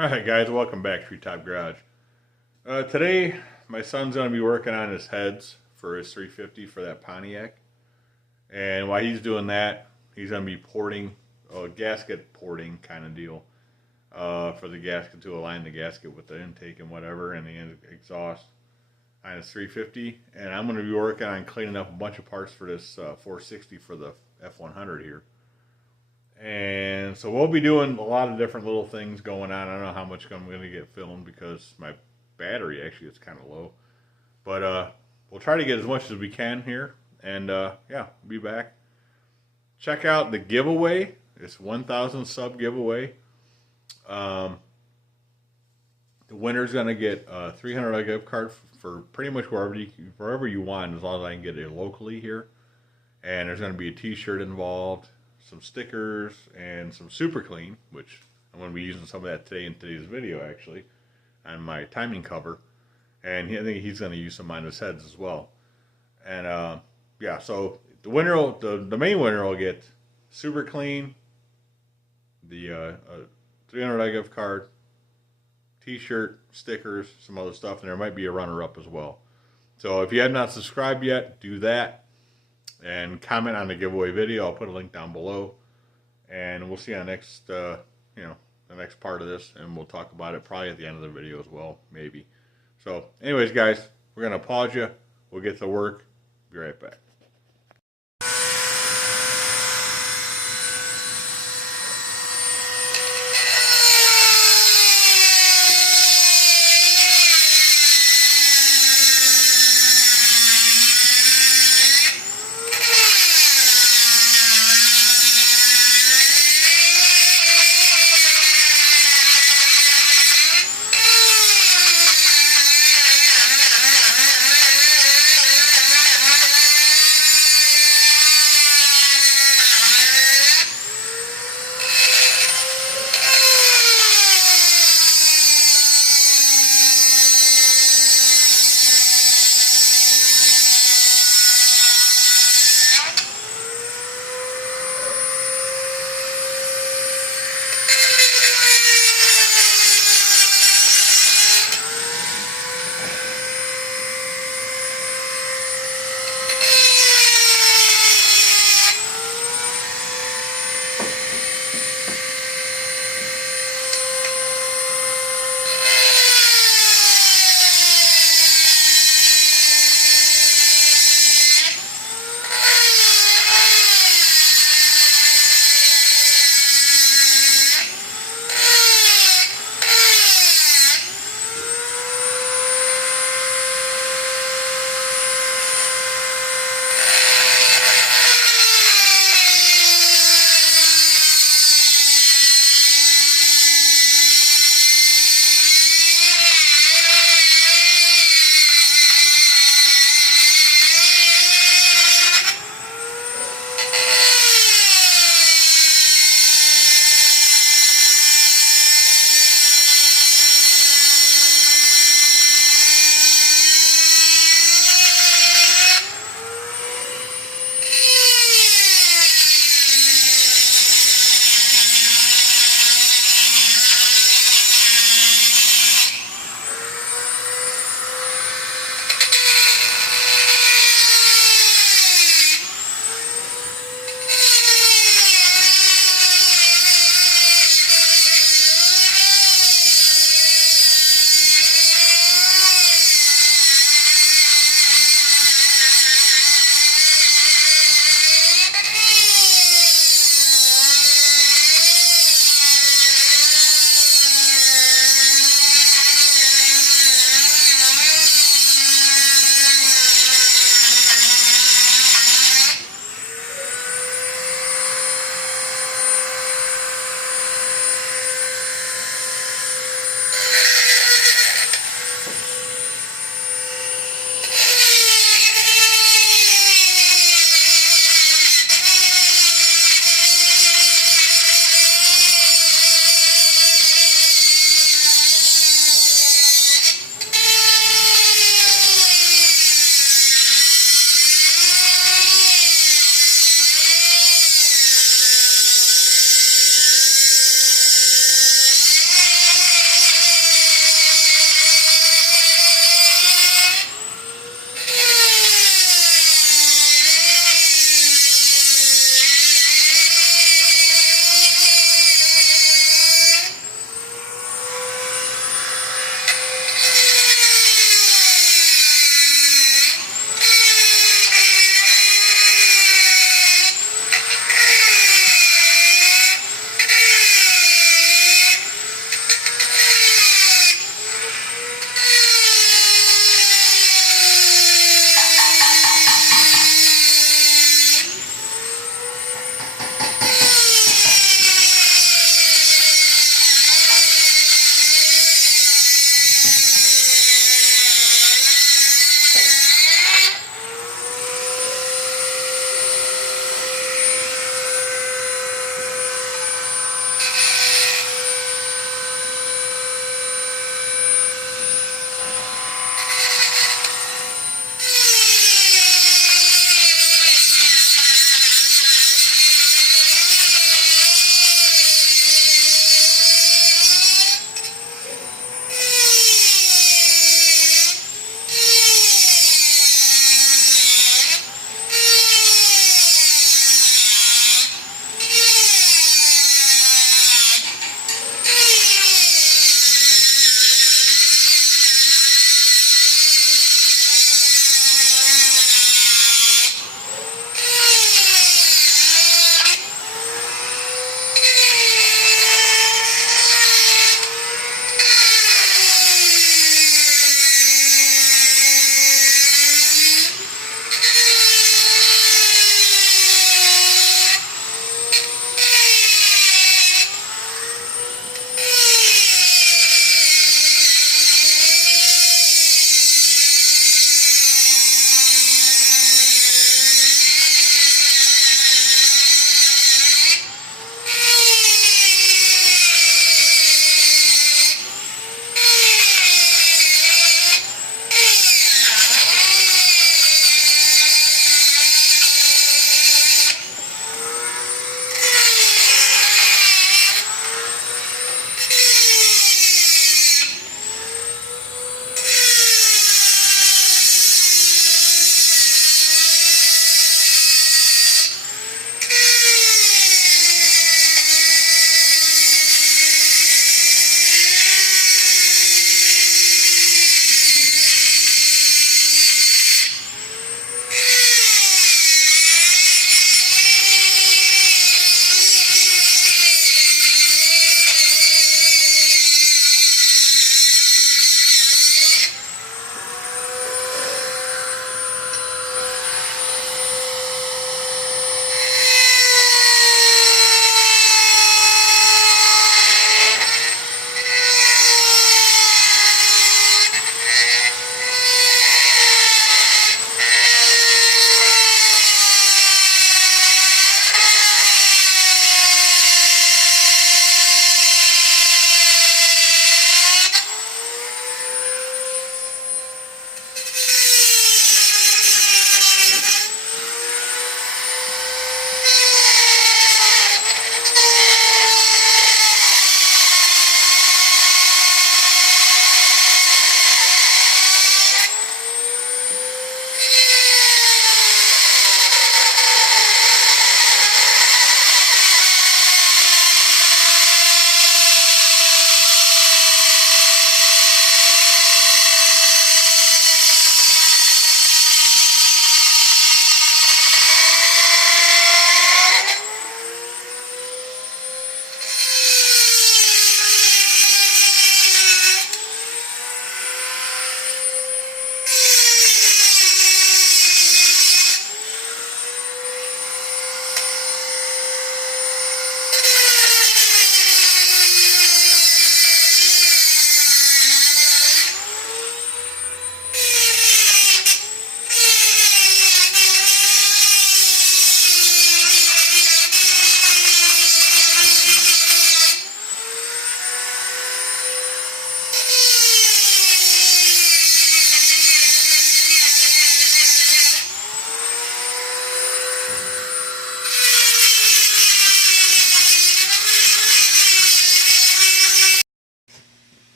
Alright guys, welcome back to Treetop Garage. Today, my son's going to be working on his heads for his 350 for that Pontiac. And while he's doing that, he's going to be porting, a gasket porting kind of deal, for the gasket to align the gasket with the intake and whatever, and the exhaust on his 350. And I'm going to be working on cleaning up a bunch of parts for this 460 for the F100 here. And so we'll be doing a lot of different little things going on. I don't know how much I'm going to get filmed because my battery actually is kind of low. But we'll try to get as much as we can here. And yeah, we'll be back. Check out the giveaway. It's 1,000 sub giveaway. The winner's going to get a $300 gift card for pretty much wherever you want, as long as I can get it locally here. And there's going to be a t-shirt involved, some stickers, and some super clean, which I'm going to be using some of that today in today's video actually on my timing cover. And I think he's going to use some on his heads as well. And yeah, so the winner will, the main winner will get super clean, the $300 gift card, t-shirt, stickers, some other stuff, and there might be a runner-up as well. So if you have not subscribed yet, do that. And comment on the giveaway video. I'll put a link down below, and we'll see you on the next, the next part of this, and we'll talk about it probably at the end of the video as well, maybe. So, anyways, guys, we're gonna pause you. We'll get to work. Be right back.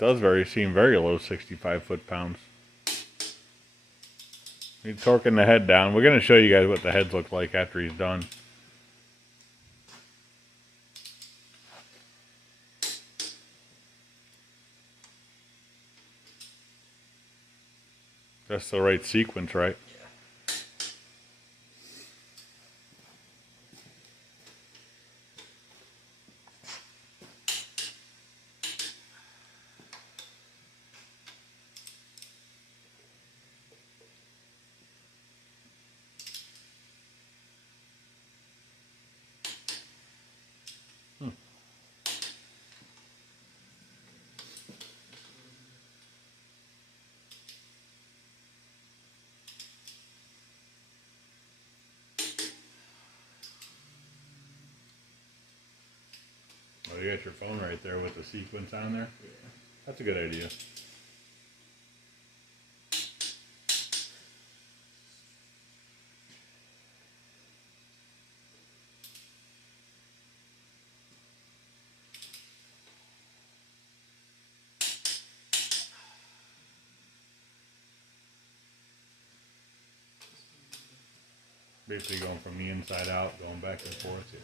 does seem very low, 65 foot-pounds. He's torquing the head down. We're going to show you guys what the heads look like after he's done. That's the right sequence, right? Oh, you got your phone right there with the sequence on there? Yeah. That's a good idea. Basically going from the inside out, going back and forth. Yeah.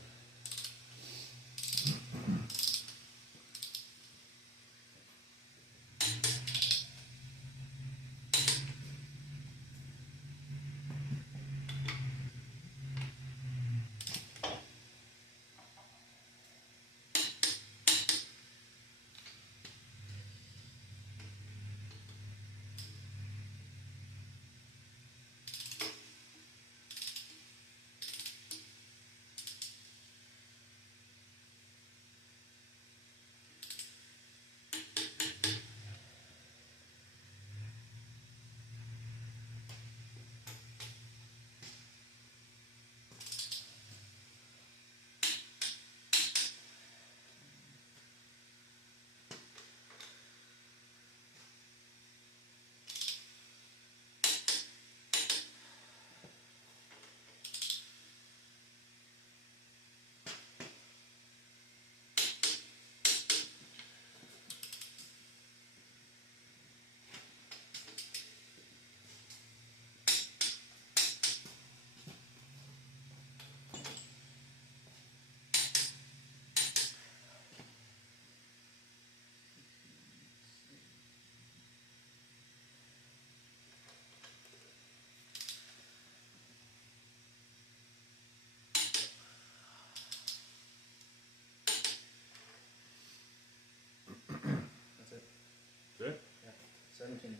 Good? Yeah, 17.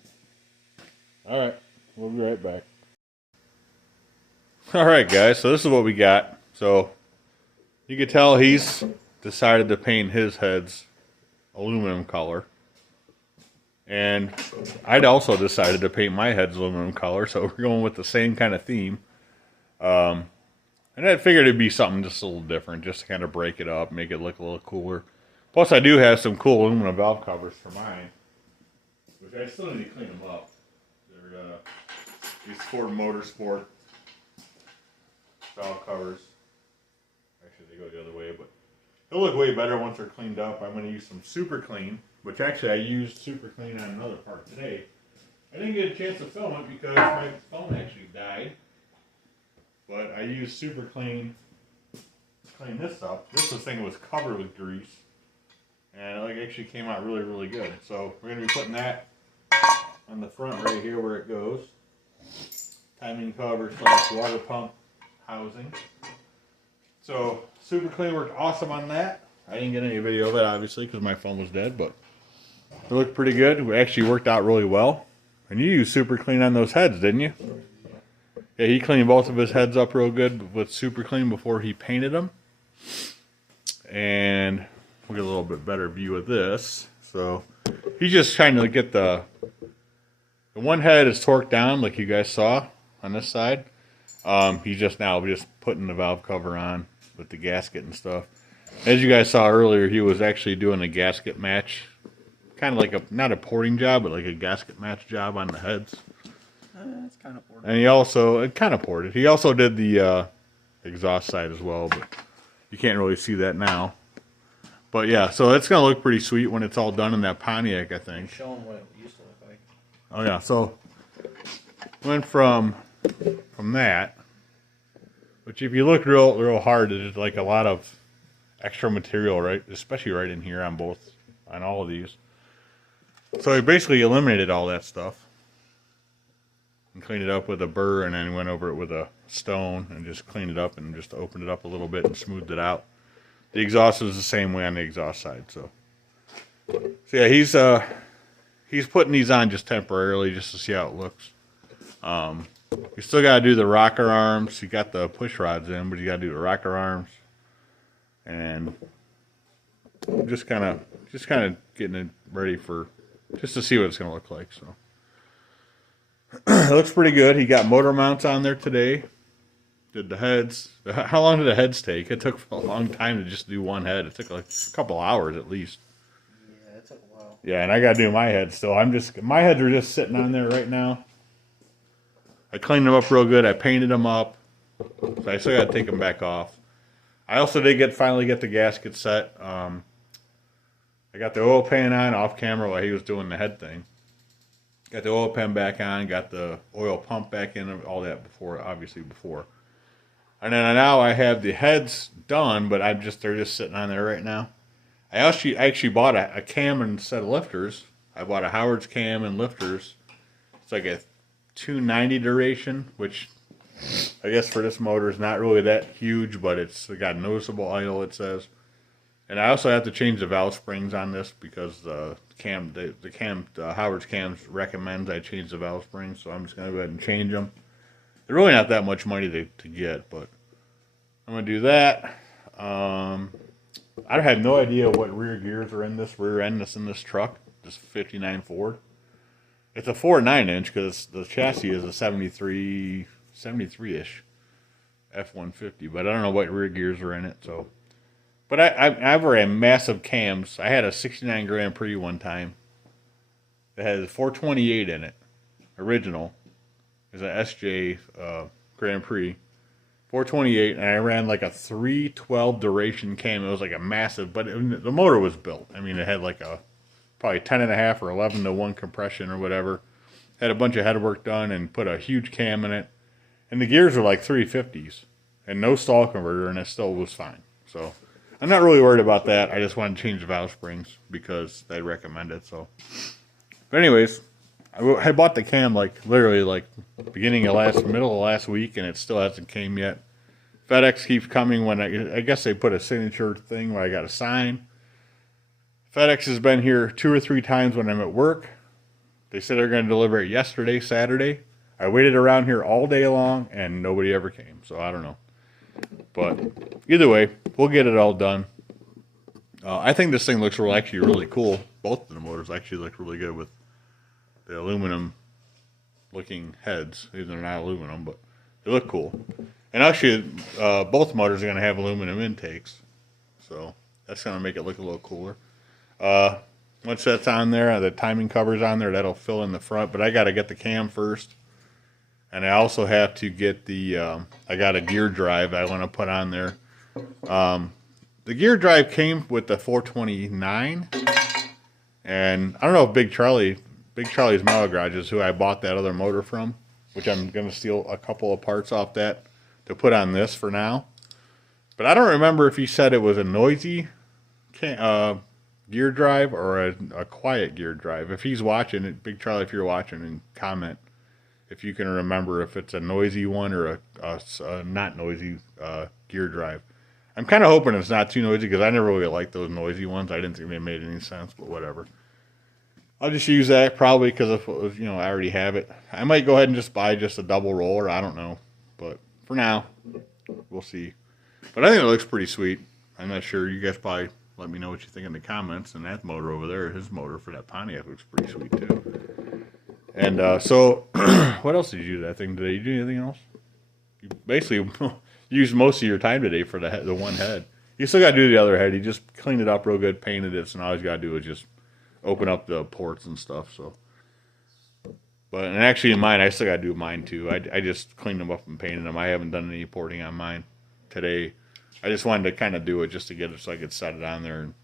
All right, we'll be right back. All right, guys, so this is what we got. So you can tell he's decided to paint his heads aluminum color. And I'd also decided to paint my heads aluminum color, so we're going with the same kind of theme. And I figured it'd be something just a little different, just to kind of break it up, make it look a little cooler. Plus, I do have some cool aluminum valve covers for mine, which I still need to clean them up. They're these Ford Motorsport valve covers. Actually, they go the other way, but they'll look way better once they're cleaned up. I'm going to use some Super Clean, which actually I used Super Clean on another part today. I didn't get a chance to film it because my phone actually died. But I used Super Clean to clean this up. This thing was covered with grease. And it actually came out really, really good. So we're going to be putting that on the front right here where it goes. Timing cover / water pump housing. So Super Clean worked awesome on that. I didn't get any video of it obviously because my phone was dead, but it looked pretty good. It actually worked out really well. And you used Super Clean on those heads, didn't you? Yeah, he cleaned both of his heads up real good with Super Clean before he painted them. And we'll get a little bit better view of this. So he's just trying to get the one head is torqued down like you guys saw on this side. He's just putting the valve cover on with the gasket and stuff. As you guys saw earlier, he was actually doing a gasket match. Kind of like not a porting job, but like a gasket match job on the heads. It's kind of ported. And he also, kind of ported. He also did the exhaust side as well, but you can't really see that now. But yeah, so it's gonna look pretty sweet when it's all done in that Pontiac, I think. Show them what it used to look like. Oh yeah, so went from that, which if you look real hard, there's like a lot of extra material, right? Especially right in here on all of these. So I basically eliminated all that stuff and cleaned it up with a burr, and then went over it with a stone and just cleaned it up and just opened it up a little bit and smoothed it out. The exhaust is the same way on the exhaust side, so yeah, he's putting these on just temporarily just to see how it looks. You still got to do the rocker arms. You got the push rods in, but you got to do the rocker arms, and just kind of getting it ready for just to see what it's going to look like. So it looks pretty good. He got motor mounts on there today. Did the heads. How long did the heads take? It took a long time to just do one head. It took like a couple hours at least. Yeah, it took a while. Yeah, and I got to do my heads still. My heads are just sitting on there right now. I cleaned them up real good. I painted them up. So I still got to take them back off. I also did finally get the gasket set. I got the oil pan on off camera while he was doing the head thing. Got the oil pan back on. Got the oil pump back in. All that before. And then now I have the heads done, but they're just sitting on there right now. I actually bought a cam and set of lifters. I bought a Howard's cam and lifters. It's like a 290 duration, which I guess for this motor is not really that huge, but it's got noticeable idle, it says. And I also have to change the valve springs on this because the Howard's cams recommends I change the valve springs, so I'm just gonna go ahead and change them. They're really not that much money to get, but I'm gonna do that. I have no idea what rear gears are in this rear end that's in this truck. This 59 Ford. It's a 4.9-inch because the chassis is a 73-ish F-150, but I don't know what rear gears are in it. So, but I ran massive cams. I had a 69 Grand Prix one time that had a 428 in it, original. It's an SJ Grand Prix, 428, and I ran like a 312 duration cam. It was like a massive, but the motor was built. I mean, it had like a probably 10.5 or 11-to-1 compression or whatever. Had a bunch of head work done and put a huge cam in it, and the gears were like 350s and no stall converter, and it still was fine. So I'm not really worried about that. I just wanted to change the valve springs because they recommend it. So, but anyways. I bought the cam literally middle of last week, and it still hasn't came yet. FedEx keeps coming when I guess they put a signature thing where I got to sign. FedEx has been here 2 or 3 times when I'm at work. They said they're going to deliver it yesterday, Saturday. I waited around here all day long, and nobody ever came, so I don't know. But either way, we'll get it all done. I think this thing looks actually really cool. Both of the motors actually look really good with the aluminum looking heads. They're not aluminum, but they look cool. And actually, both motors are going to have aluminum intakes. So that's going to make it look a little cooler. Once that's on there, the timing cover's on there, that'll fill in the front. But I got to get the cam first. And I also have to get I got a gear drive I want to put on there. The gear drive came with the 429. And I don't know if Big Charlie's Metal Garage is who I bought that other motor from, which I'm going to steal a couple of parts off that to put on this for now. But I don't remember if he said it was a noisy gear drive or a quiet gear drive. If he's watching, Big Charlie, if you're watching, and comment if you can remember if it's a noisy one or a not noisy gear drive. I'm kind of hoping it's not too noisy because I never really liked those noisy ones. I didn't think they made any sense, but whatever. I'll just use that probably because I already have it. I might go ahead and just buy just a double roller. I don't know. But for now, we'll see. But I think it looks pretty sweet. I'm not sure. You guys probably let me know what you think in the comments. And that motor over there, his motor for that Pontiac looks pretty sweet too. And so, what else did you do that thing today? You do anything else? You basically used most of your time today for the one head. You still got to do the other head. You just cleaned it up real good, painted it, so now all you got to do is just open up the ports and stuff. So, and actually in mine, I still got to do mine too. I just cleaned them up and painted them. I haven't done any porting on mine today. I just wanted to kind of do it just to get it so I could set it on there and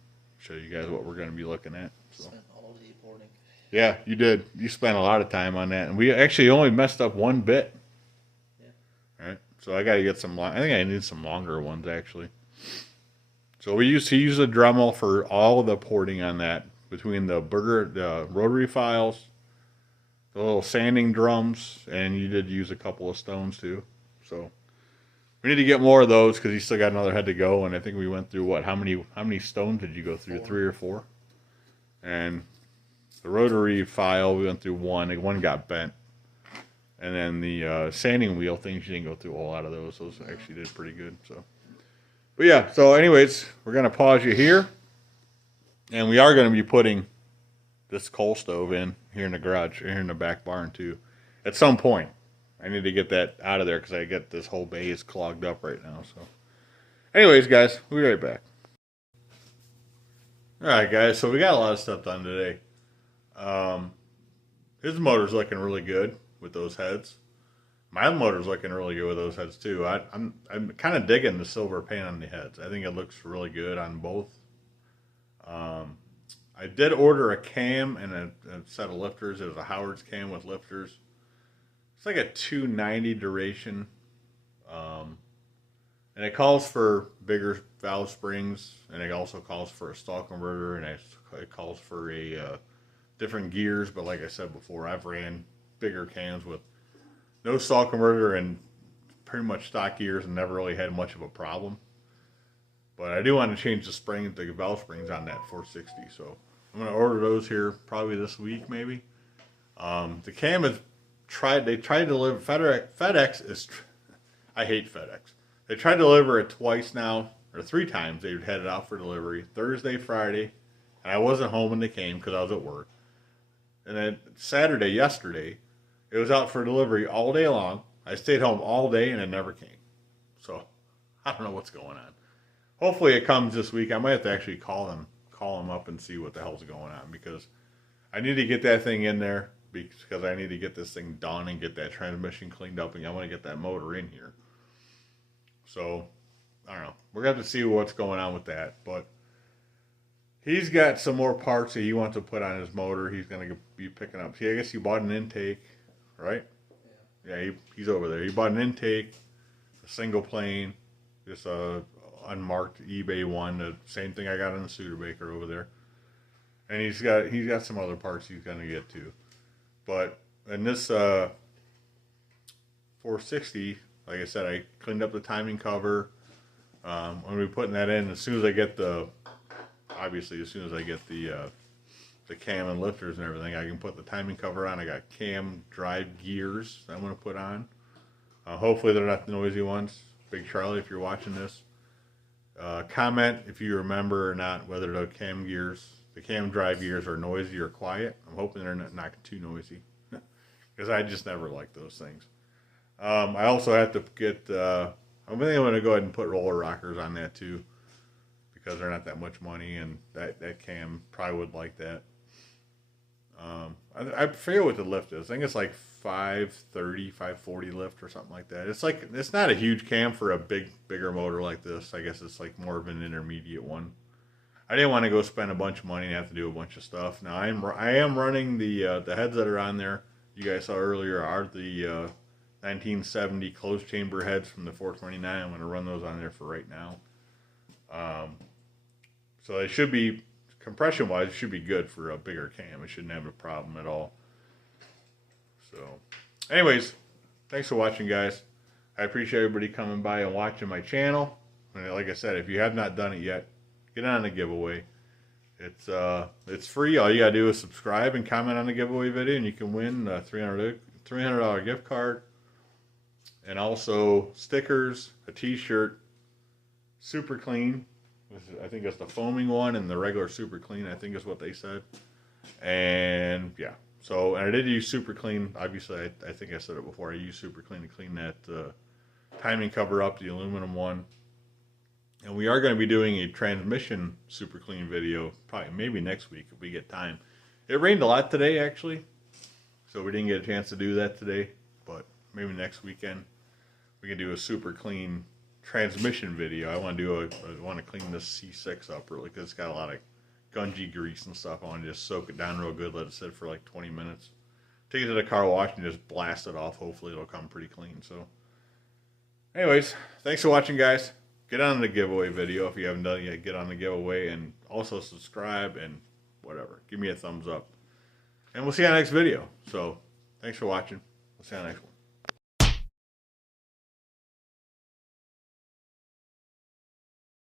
show you guys what we're going to be looking at. So. Spent all day boarding. Yeah, you did. You spent a lot of time on that, and we actually only messed up one bit. Yeah. Right. So I got to get some. I think I need some longer ones actually. So he used a Dremel for all of the porting on that, between the rotary files, the little sanding drums, and you did use a couple of stones too. So we need to get more of those because you still got another head to go. And I think we went through what? How many stones did you go through? 4. 3 or 4. And the rotary file we went through 1. One got bent. And then the sanding wheel things, you didn't go through a whole lot of those. Those actually did pretty good. So. But yeah, so anyways, we're going to pause you here. And we are going to be putting this coal stove in here in the garage, here in the back barn too. At some point. I need to get that out of there because I get this whole bay is clogged up right now. So anyways, guys, we'll be right back. Alright guys, so we got a lot of stuff done today. His motor's looking really good with those heads. My motor's looking really good with those heads too. I'm kind of digging the silver paint on the heads. I think it looks really good on both. I did order a cam and a set of lifters. It was a Howard's cam with lifters. It's like a 290 duration. And it calls for bigger valve springs, and it also calls for a stall converter, and it calls for a different gears. But like I said before, I've ran bigger cams with no stall converter and pretty much stock gears and never really had much of a problem. But I do want to change the valve springs on that 460. So I'm going to order those here probably this week maybe. The cam is they tried to deliver, FedEx is, I hate FedEx. They tried to deliver it twice now, or 3 times they had it out for delivery. Thursday, Friday, and I wasn't home when they came because I was at work. And then Saturday, yesterday, it was out for delivery all day long. I stayed home all day and it never came. So I don't know what's going on. Hopefully it comes this week. I might have to actually call them up and see what the hell's going on, because I need to get that thing in there, because I need to get this thing done and get that transmission cleaned up, and I want to get that motor in here. So I don't know. We're going to have to see what's going on with that. But he's got some more parts that he wants to put on his motor. He's going to be picking up. See, I guess he bought an intake, right? Yeah, he's over there. He bought an intake, a single plane, just a unmarked eBay one, the same thing I got on the Studebaker over there. And he's got some other parts he's going to get to. But in this 460, like I said, I cleaned up the timing cover. I'm going to be putting that in as soon as I get the cam and lifters and everything. I can put the timing cover on. I got cam drive gears that I'm going to put on. Hopefully they're not the noisy ones. Big Charlie, if you're watching this, comment if you remember or not whether the cam drive gears are noisy or quiet. I'm hoping they're not too noisy, because I just never like those things. I also have to get, I'm going to go ahead and put roller rockers on that too, because they're not that much money, and that cam probably would like that. I forget what the lift is. I think it's like 530, 540 lift or something like that. It's not a huge cam for a bigger motor like this. I guess it's like more of an intermediate one. I didn't want to go spend a bunch of money and have to do a bunch of stuff. Now I am running the heads that are on there. You guys saw earlier are the 1970 closed chamber heads from the 429. I'm going to run those on there for right now. So it should be, compression wise, it should be good for a bigger cam. It shouldn't have a problem at all. So anyways, thanks for watching, guys. I appreciate everybody coming by and watching my channel. And like I said, if you have not done it yet, get on the giveaway. It's free. All you gotta do is subscribe and comment on the giveaway video, and you can win a $300 gift card, and also stickers, a t-shirt, super clean. I think it's the foaming one and the regular super clean, I think is what they said. And yeah, so, and I did use super clean. Obviously, I think I said it before. I used super clean to clean that timing cover up, the aluminum one. And we are going to be doing a transmission super clean video, probably maybe next week if we get time. It rained a lot today, actually, so we didn't get a chance to do that today. But maybe next weekend we can do a super clean transmission video. I want to clean this C6 up really, because it's got a lot of gungy grease and stuff. I want to just soak it down real good, let it sit for like 20 minutes. Take it to the car wash and just blast it off. Hopefully it'll come pretty clean. So anyways, thanks for watching, guys. Get on the giveaway video if you haven't done it yet. Get on the giveaway and also subscribe and whatever. Give me a thumbs up. And we'll see you on the next video. So thanks for watching. We'll see you on the next one.